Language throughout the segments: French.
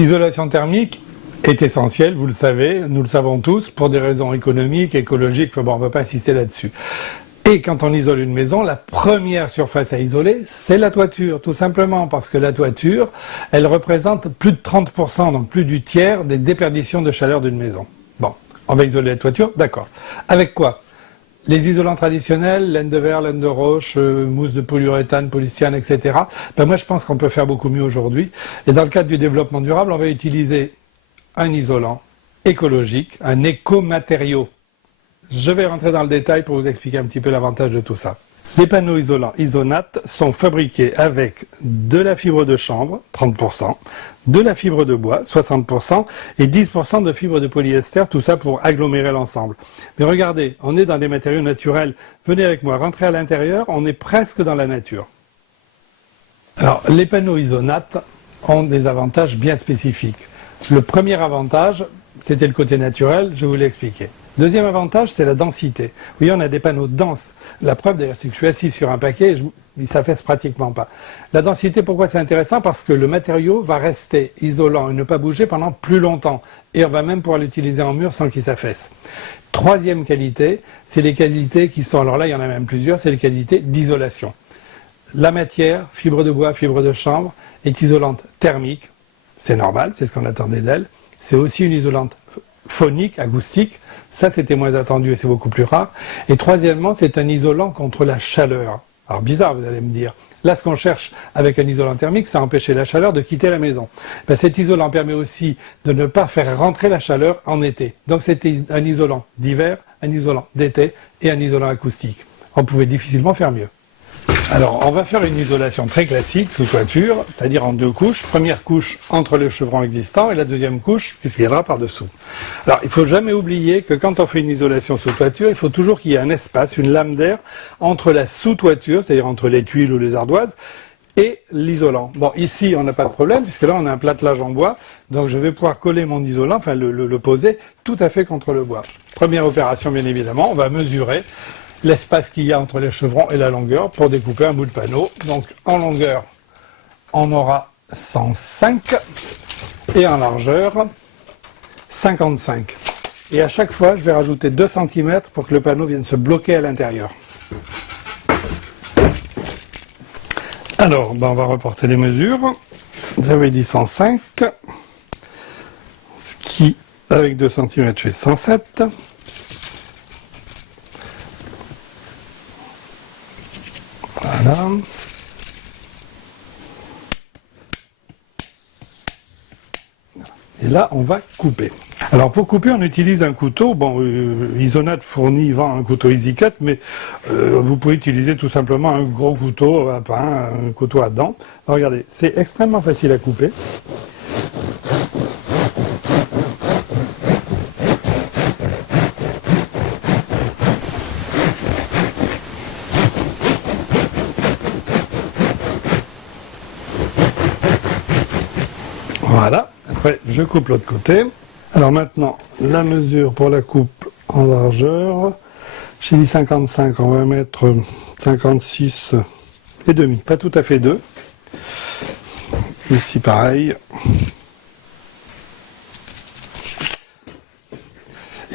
L'isolation thermique est essentielle, vous le savez, nous le savons tous, pour des raisons économiques, écologiques, bon, on ne va pas insister là-dessus. Et quand on isole une maison, la première surface à isoler, c'est la toiture, tout simplement, parce que la toiture, elle représente plus de 30%, donc plus du tiers des déperditions de chaleur d'une maison. Bon, on va isoler la toiture, d'accord. Avec quoi? Les isolants traditionnels, laine de verre, laine de roche, mousse de polyuréthane, polystyène, etc. Ben moi, je pense qu'on peut faire beaucoup mieux aujourd'hui. Et dans le cadre du développement durable, on va utiliser un isolant écologique, un écomatériau. Je vais rentrer dans le détail pour vous expliquer un petit peu l'avantage de tout ça. Les panneaux isolants Isonat sont fabriqués avec de la fibre de chanvre, 30%, de la fibre de bois, 60%, et 10% de fibre de polyester, tout ça pour agglomérer l'ensemble. Mais regardez, on est dans des matériaux naturels. Venez avec moi, rentrez à l'intérieur, on est presque dans la nature. Alors, les panneaux Isonat ont des avantages bien spécifiques. Le premier avantage, c'était le côté naturel, je vais vous l'expliquer. Deuxième avantage, c'est la densité. Oui, on a des panneaux denses. La preuve d'ailleurs, c'est que je suis assis sur un paquet et il ne s'affaisse pratiquement pas. La densité, pourquoi c'est intéressant? Parce que le matériau va rester isolant et ne pas bouger pendant plus longtemps. Et on va même pouvoir l'utiliser en mur sans qu'il s'affaisse. Troisième qualité, c'est les qualités qui sont, alors là il y en a même plusieurs, c'est les qualités d'isolation. La matière, fibre de bois, fibre de chanvre, est isolante thermique. C'est normal, c'est ce qu'on attendait d'elle. C'est aussi une isolante phonique, acoustique, ça c'était moins attendu et c'est beaucoup plus rare. Et troisièmement, c'est un isolant contre la chaleur. Alors bizarre, vous allez me dire. Là, ce qu'on cherche avec un isolant thermique, c'est empêcher la chaleur de quitter la maison. Ben, cet isolant permet aussi de ne pas faire rentrer la chaleur en été. Donc c'est un isolant d'hiver, un isolant d'été et un isolant acoustique. On pouvait difficilement faire mieux. Alors, on va faire une isolation très classique sous toiture, c'est-à-dire en deux couches. Première couche entre le chevron existant et la deuxième couche qui viendra par-dessous. Alors, il ne faut jamais oublier que quand on fait une isolation sous toiture, il faut toujours qu'il y ait un espace, une lame d'air entre la sous-toiture, c'est-à-dire entre les tuiles ou les ardoises, et l'isolant. Bon, ici, on n'a pas de problème, puisque là, on a un platelage en bois, donc je vais pouvoir coller mon isolant, enfin le poser tout à fait contre le bois. Première opération, bien évidemment, on va mesurer l'espace qu'il y a entre les chevrons et la longueur pour découper un bout de panneau. Donc en longueur, on aura 105 et en largeur, 55. Et à chaque fois, je vais rajouter 2 cm pour que le panneau vienne se bloquer à l'intérieur. Alors, on va reporter les mesures. J'avais dit 105, ce qui, avec 2 cm, fait 107. Voilà. Et là, on va couper. Alors pour couper, on utilise un couteau. Bon, Isonat vend un couteau EasyCut, mais vous pouvez utiliser tout simplement un gros couteau à pain, un couteau à dents. Alors, regardez, c'est extrêmement facile à couper. Voilà, après je coupe l'autre côté. Alors maintenant, la mesure pour la coupe en largeur, j'ai dit 55, on va mettre 56 et demi, pas tout à fait 2. Ici pareil.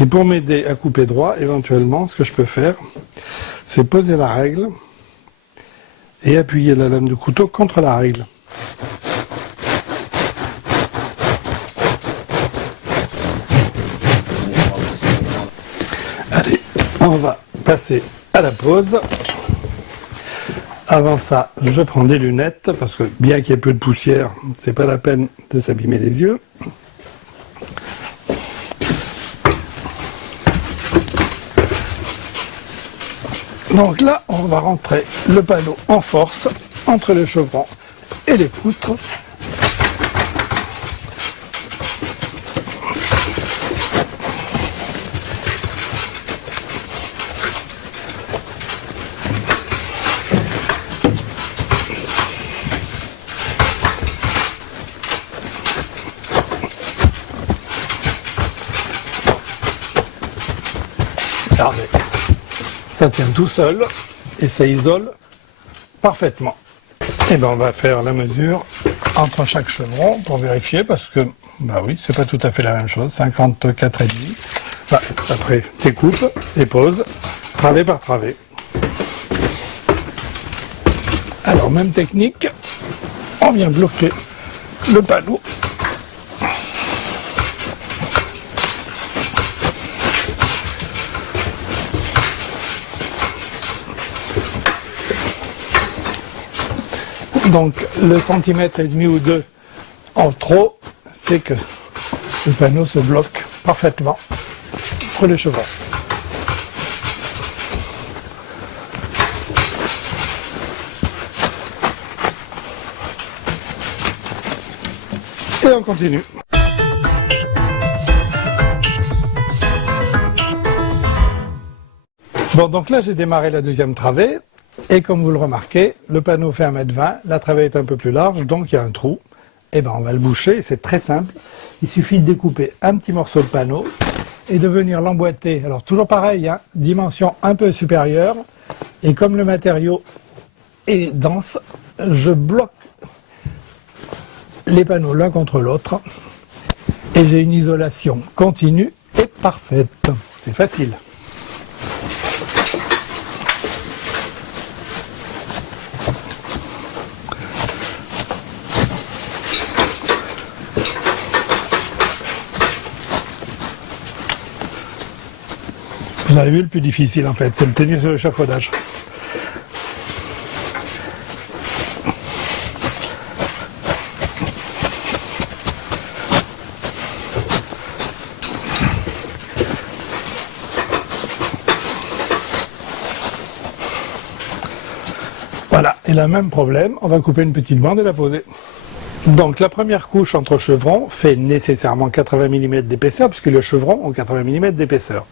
Et pour m'aider à couper droit, éventuellement, ce que je peux faire, c'est poser la règle et appuyer la lame du couteau contre la règle. Allez, on va passer à la pause. Avant ça, je prends des lunettes, parce que bien qu'il y ait peu de poussière, c'est pas la peine de s'abîmer les yeux. Donc là, on va rentrer le panneau en force entre le chevron et les poutres. Regardez, ça tient tout seul et ça isole parfaitement. Et bien on va faire la mesure entre chaque chevron pour vérifier parce que, bah oui, c'est pas tout à fait la même chose. 54,5. Bah, après, découpe, dépose, travée par travée. Alors, même technique, on vient bloquer le panneau. Donc le centimètre et demi ou deux en trop fait que le panneau se bloque parfaitement entre les chevrons. Et on continue. Bon, donc là j'ai démarré la deuxième travée. Et comme vous le remarquez, le panneau fait 1,20 m, la travée est un peu plus large, donc il y a un trou. Et ben on va le boucher, c'est très simple. Il suffit de découper un petit morceau de panneau et de venir l'emboîter. Alors toujours pareil, hein, dimension un peu supérieure. Et comme le matériau est dense, je bloque les panneaux l'un contre l'autre. Et j'ai une isolation continue et parfaite. C'est facile. Vous avez vu, le plus difficile en fait, c'est le tenir sur l'échafaudage. Voilà, et le même problème, on va couper une petite bande et la poser. Donc la première couche entre chevrons fait nécessairement 80 mm d'épaisseur, puisque les chevrons ont 80 mm d'épaisseur.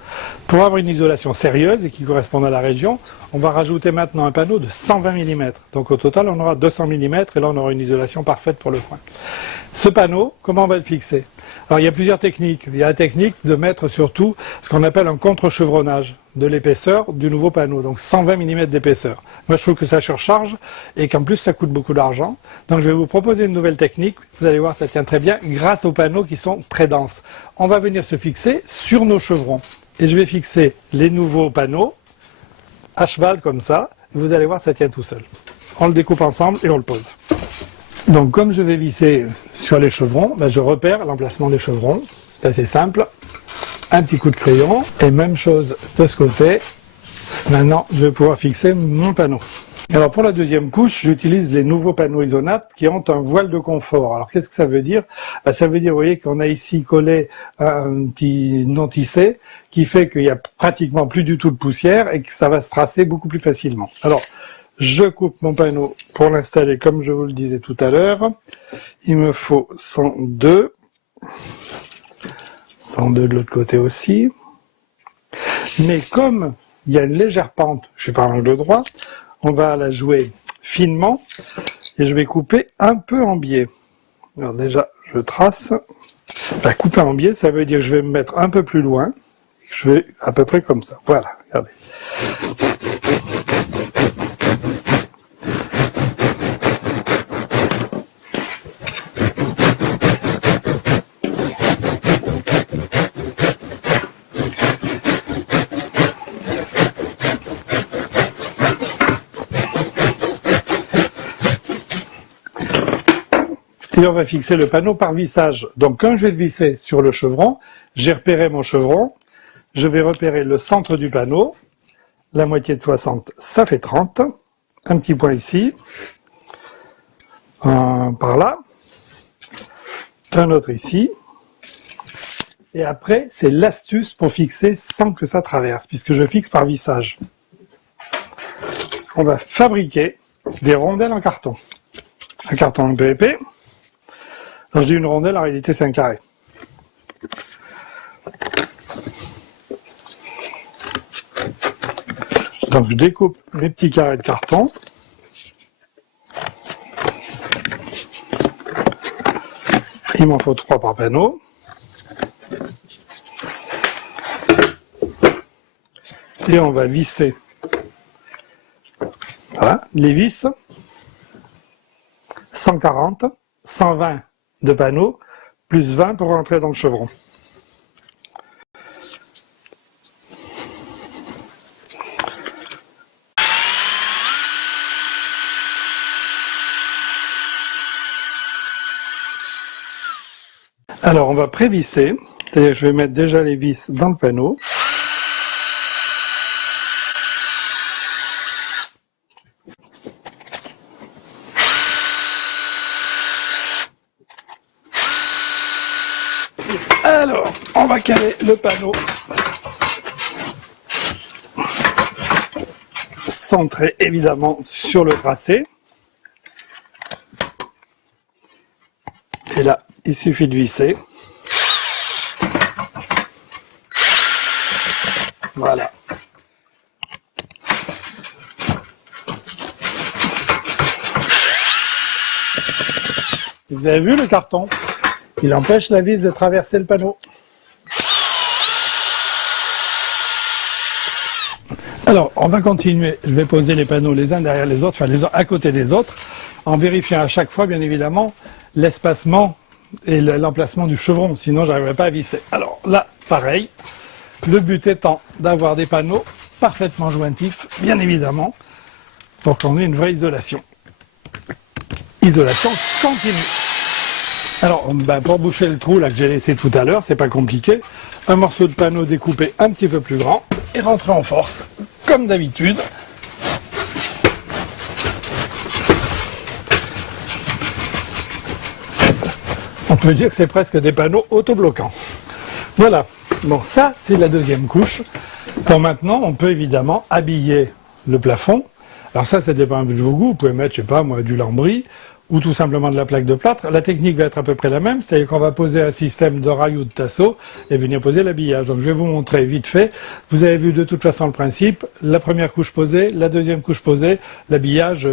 Pour avoir une isolation sérieuse et qui corresponde à la région, on va rajouter maintenant un panneau de 120 mm. Donc au total, on aura 200 mm et là, on aura une isolation parfaite pour le coin. Ce panneau, comment on va le fixer? Alors il y a plusieurs techniques. Il y a la technique de mettre surtout ce qu'on appelle un contre-chevronnage de l'épaisseur du nouveau panneau, donc 120 mm d'épaisseur. Moi je trouve que ça surcharge et qu'en plus ça coûte beaucoup d'argent. Donc je vais vous proposer une nouvelle technique, vous allez voir ça tient très bien grâce aux panneaux qui sont très denses. On va venir se fixer sur nos chevrons et je vais fixer les nouveaux panneaux à cheval comme ça, et vous allez voir ça tient tout seul. On le découpe ensemble et on le pose. Donc comme je vais visser sur les chevrons, je repère l'emplacement des chevrons, c'est assez simple. Un petit coup de crayon, et même chose de ce côté. Maintenant, je vais pouvoir fixer mon panneau. Alors pour la deuxième couche, j'utilise les nouveaux panneaux Isonat qui ont un voile de confort. Alors qu'est-ce que ça veut dire? Ça veut dire, vous voyez, qu'on a ici collé un petit non tissé qui fait qu'il n'y a pratiquement plus du tout de poussière et que ça va se tracer beaucoup plus facilement. Alors, je coupe mon panneau pour l'installer comme je vous le disais tout à l'heure. Il me faut 102. 102 de l'autre côté aussi. Mais comme il y a une légère pente, je suis par l'angle droit, on va la jouer finement et je vais couper un peu en biais. Alors déjà, je trace. Couper en biais, ça veut dire que je vais me mettre un peu plus loin. Je vais à peu près comme ça. Voilà, regardez. Et on va fixer le panneau par vissage. Donc quand je vais le visser sur le chevron, j'ai repéré mon chevron, je vais repérer le centre du panneau, la moitié de 60, ça fait 30, un petit point ici, un par là, un autre ici, et après c'est l'astuce pour fixer sans que ça traverse, puisque je fixe par vissage. On va fabriquer des rondelles en carton. Un carton un peu épais. Quand je dis une rondelle, en réalité c'est un carré. Donc je découpe mes petits carrés de carton. Il m'en faut 3 par panneau. Et on va visser. Voilà, les vis. 140. 120 de panneaux, plus 20 pour rentrer dans le chevron. Alors on va prévisser, c'est-à-dire que je vais mettre déjà les vis dans le panneau. Alors, on va caler le panneau centré évidemment sur le tracé. Et là, il suffit de visser. Voilà. Vous avez vu le carton? Il empêche la vis de traverser le panneau. Alors, on va continuer. Je vais poser les panneaux les uns derrière les autres, enfin les uns à côté des autres, en vérifiant à chaque fois, bien évidemment, l'espacement et l'emplacement du chevron, sinon je n'arriverai pas à visser. Alors là, pareil, le but étant d'avoir des panneaux parfaitement jointifs, bien évidemment, pour qu'on ait une vraie isolation. Isolation continue. Alors, pour boucher le trou là que j'ai laissé tout à l'heure, c'est pas compliqué. Un morceau de panneau découpé un petit peu plus grand et rentrer en force, comme d'habitude. On peut dire que c'est presque des panneaux autobloquants. Voilà. Bon, ça, c'est la deuxième couche. Bon, maintenant, on peut évidemment habiller le plafond. Alors ça dépend un peu de vos goûts. Vous pouvez mettre, je sais pas moi, du lambris ou tout simplement de la plaque de plâtre. La technique va être à peu près la même, c'est-à-dire qu'on va poser un système de rails ou de tasseaux et venir poser l'habillage. Donc je vais vous montrer vite fait. Vous avez vu de toute façon le principe. La première couche posée, la deuxième couche posée. L'habillage,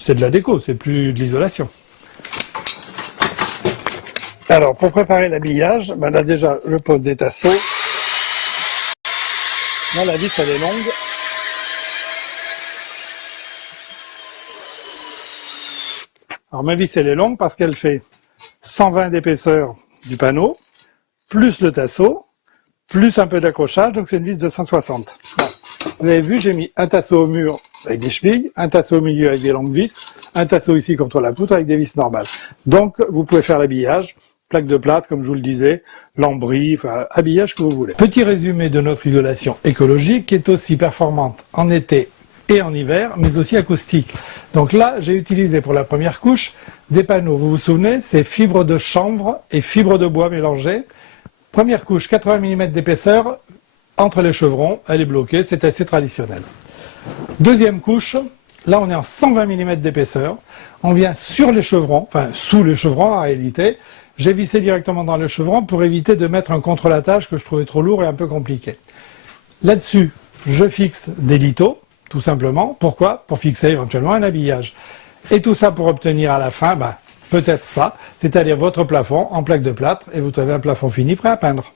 c'est de la déco, c'est plus de l'isolation. Alors pour préparer l'habillage, là déjà je pose des tasseaux. Là la vis elle est longue. Alors ma vis elle est longue parce qu'elle fait 120 d'épaisseur du panneau, plus le tasseau, plus un peu d'accrochage, donc c'est une vis de 160. Vous avez vu, j'ai mis un tasseau au mur avec des chevilles, un tasseau au milieu avec des longues vis, un tasseau ici contre la poutre avec des vis normales. Donc vous pouvez faire l'habillage, plaque de plâtre comme je vous le disais, lambris, enfin habillage que vous voulez. Petit résumé de notre isolation écologique qui est aussi performante en été et en hiver, mais aussi acoustique. Donc là, j'ai utilisé pour la première couche des panneaux. Vous vous souvenez, c'est fibres de chanvre et fibres de bois mélangées. Première couche, 80 mm d'épaisseur entre les chevrons, elle est bloquée, c'est assez traditionnel. Deuxième couche, là on est en 120 mm d'épaisseur. On vient sur les chevrons, enfin sous les chevrons en réalité. J'ai vissé directement dans le chevron pour éviter de mettre un contre-lattage que je trouvais trop lourd et un peu compliqué. Là-dessus, je fixe des lithos. Tout simplement. Pourquoi? Pour fixer éventuellement un habillage. Et tout ça pour obtenir à la fin, peut-être ça, c'est-à-dire votre plafond en plaque de plâtre et vous avez un plafond fini prêt à peindre.